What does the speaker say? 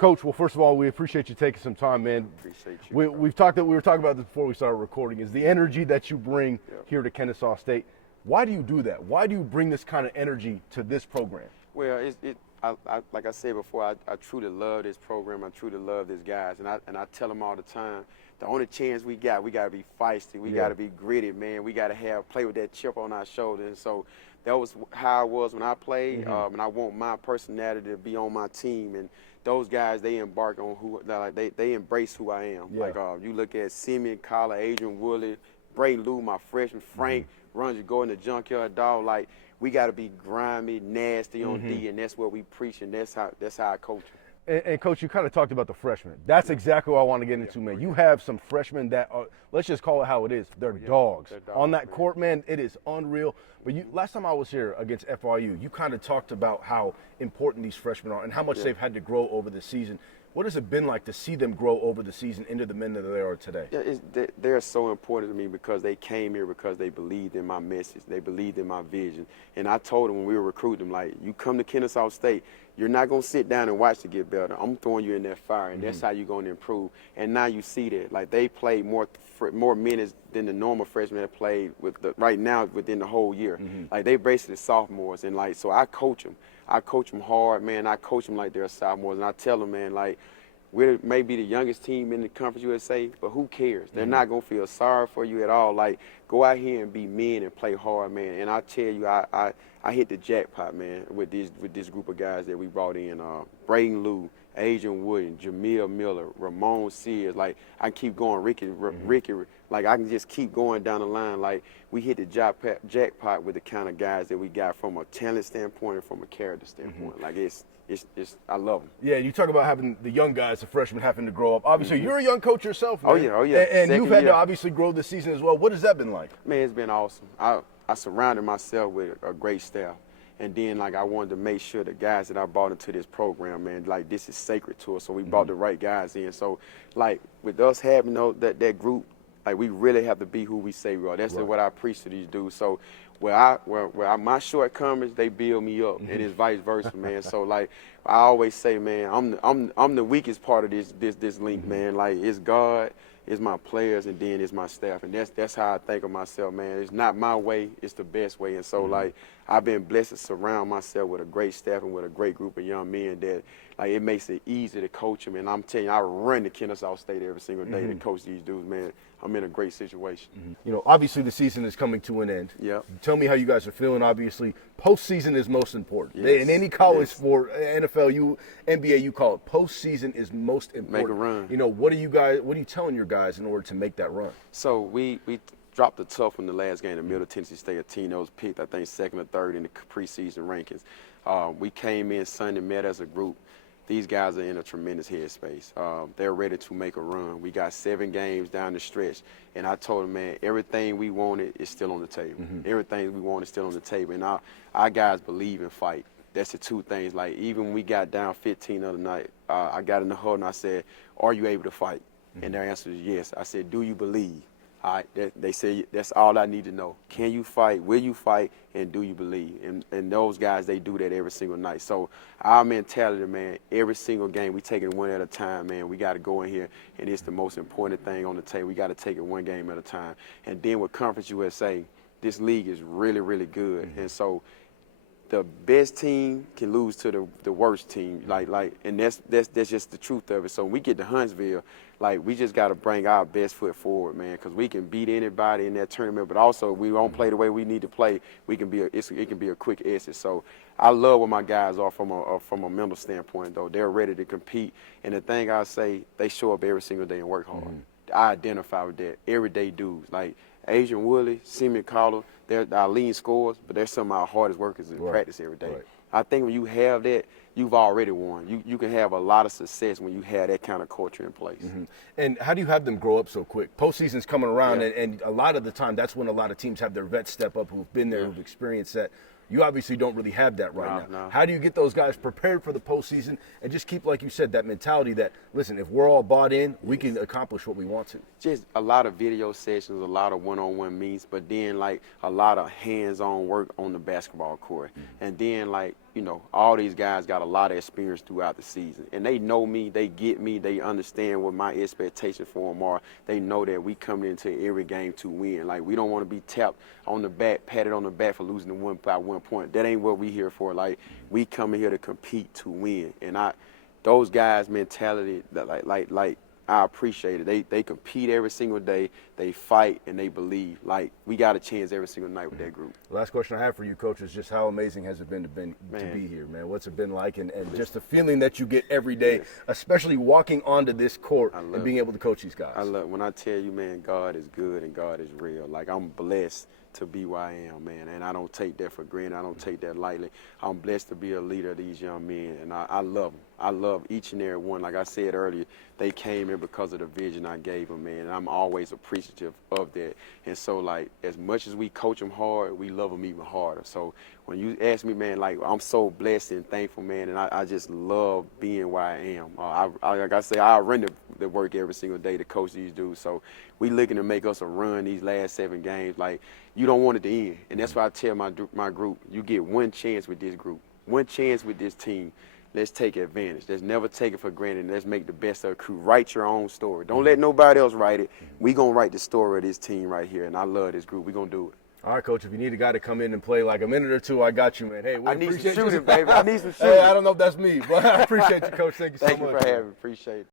Coach, well, first of all, we appreciate you taking some time, man. Appreciate you. We were talking about this before we started recording, is the energy that you bring here to Kennesaw State. Why do you do that? Why do you bring this kind of energy to this program? Well, like I said before, I truly love this program. I truly love these guys, and I tell them all the time, the only chance we got to be feisty. We got to be gritty, man. We got to play with that chip on our shoulder. And so that was how I was when I played, and I want my personality to be on my team. And those guys, they embark on they embrace who I am. Yeah. Like you look at Simeon, Collar, Adrian Woolley, Brayden Lou, my freshman, Frank, runs you go in the junkyard, dog. Like, we got to be grimy, nasty on D, and that's what we preach, and that's how I coach them. And Coach, you kind of talked about the freshmen. That's exactly what I want to get into, man. You have some freshmen that are, let's just call it how it is, they're dogs. They're dogs on that man. court, man, it is unreal. But last time I was here against FRU, you kind of talked about how important these freshmen are and how much they've had to grow over the season. What has it been like to see them grow over the season into the men that they are today? Yeah, they're so important to me because they came here because they believed in my message. They believed in my vision. And I told them when we were recruiting them, like, you come to Kennesaw State, you're not going to sit down and watch to get better. I'm throwing you in that fire, and that's how you're going to improve. And now you see that. Like, they played more minutes than the normal freshmen have played right now within the whole year. Like, they basically sophomores. And, like, so I coach them. I coach them hard, man. I coach them like they're sophomores. And I tell them, man, like, we're maybe the youngest team in the Conference USA, but who cares? They're not going to feel sorry for you at all. Like, go out here and be men and play hard, man. And I tell you, I hit the jackpot, man, with this group of guys that we brought in. Brayden Lou, Adrian Wood, Jamil Miller, Ramon Sears. Like, I can keep going. Ricky, like, I can just keep going down the line. Like, we hit the jackpot with the kind of guys that we got from a talent standpoint and from a character standpoint. Like, I love them. Yeah, you talk about having the young guys, the freshmen, having to grow up. Obviously, you're a young coach yourself, man. Oh, yeah. And you've had to obviously grow this season as well. What has that been like? Man, it's been awesome. I surrounded myself with a great staff. And then, like, I wanted to make sure the guys that I brought into this program, man, like, this is sacred to us. So we brought the right guys in. So, like, with us having that group, like, we really have to be who we say we are. That's what I preach to these dudes. So where my shortcomings, they build me up, and it's vice versa, man. So, like, I always say, man, I'm the weakest part of this link, man. Like, it's God, it's my players, and then it's my staff, and that's how I think of myself, man. It's not my way, it's the best way. And so, like, I've been blessed to surround myself with a great staff and with a great group of young men that, like, it makes it easy to coach them. And I'm telling you, I run to Kennesaw State every single day to coach these dudes, man. I'm in a great situation. You know, obviously the season is coming to an end. Yep. Tell me how you guys are feeling. Obviously, postseason is most important. Yes. In any college sport, NFL, NBA, you call it postseason is most important. Make a run. You know, what are you telling your guys in order to make that run? So we dropped the tough one the last game. The Middle Tennessee State, a team that was picked, I think, second or third in the preseason rankings. We came in Sunday, met as a group. These guys are in a tremendous headspace. They're ready to make a run. We got 7 games down the stretch, and I told them, man, everything we wanted is still on the table. Everything we want is still on the table, and our guys believe in fight. That's the two things. Like, even when we got down 15 the other night, I got in the huddle and I said, are you able to fight? And their answer is yes. I said, do you believe? All right, they say that's all I need to know. Can you fight? Will you fight? And do you believe? And those guys, they do that every single night. So our mentality, man, every single game, we take it one at a time, man. We got to go in here, and it's the most important thing on the table. We got to take it one game at a time. And then with Conference USA, this league is really, really good. And so the best team can lose to the worst team, and that's just the truth of it. So when we get to Huntsville, like, we just got to bring our best foot forward, man, because we can beat anybody in that tournament. But also, if we don't play the way we need to play, it can be a quick exit. So I love what my guys are from a mental standpoint, though. They're ready to compete, and the thing I say, they show up every single day and work hard. I identify with that. Everyday dudes like Adrian Woolley, Simeon Collar, they're our leading scorers, but they're some of our hardest workers in practice every day. Right. I think when you have that, you've already won. You can have a lot of success when you have that kind of culture in place. And how do you have them grow up so quick? Postseason's coming around, and a lot of the time, that's when a lot of teams have their vets step up who've been there, who've experienced that. You obviously don't really have that right now. No. How do you get those guys prepared for the postseason and just keep, like you said, that mentality that, listen, if we're all bought in, we can accomplish what we want to? Just a lot of video sessions, a lot of one-on-one meets, but then, like, a lot of hands-on work on the basketball court. And then, like, you know, all these guys got a lot of experience throughout the season. And they know me, they get me, they understand what my expectations for them are. They know that we come into every game to win. Like, we don't want to be tapped on the back, patted on the back for losing by 1 point. That ain't what we here for. Like, we come in here to compete to win. And those guys' mentality, like I appreciate it. They compete every single day. They fight and they believe. Like, we got a chance every single night with that group. Last question I have for you, Coach, is just how amazing has it been to be here, man? What's it been like, and just the feeling that you get every day, Yes. especially walking onto this court and being able to coach these guys? When I tell you, man, God is good and God is real. Like, I'm blessed to be where I am, man, and I don't take that for granted. I don't take that lightly. I'm blessed to be a leader of these young men, and I love them. I love each and every one. Like I said earlier, they came here because of the vision I gave them, man, and I'm always appreciative of that. And so, like, as much as we coach them hard, we love them even harder. So when you ask me, man, like, I'm so blessed and thankful, man, and I just love being where I am. Like I say, I run the work every single day to coach these dudes. So we looking to make us a run these last 7 games. Like, you don't want it to end. And that's why I tell my group, you get one chance with this group, one chance with this team. Let's take advantage. Let's never take it for granted. And let's make the best of the crew. Write your own story. Don't let nobody else write it. We going to write the story of this team right here. And I love this group. We going to do it. All right, Coach, if you need a guy to come in and play like a minute or two, I got you, man. Hey, I need some shooting, baby. I need some shooting. Hey, I don't know if that's me, but I appreciate you, Coach. Thank you so much. Thank you for having me. Appreciate it.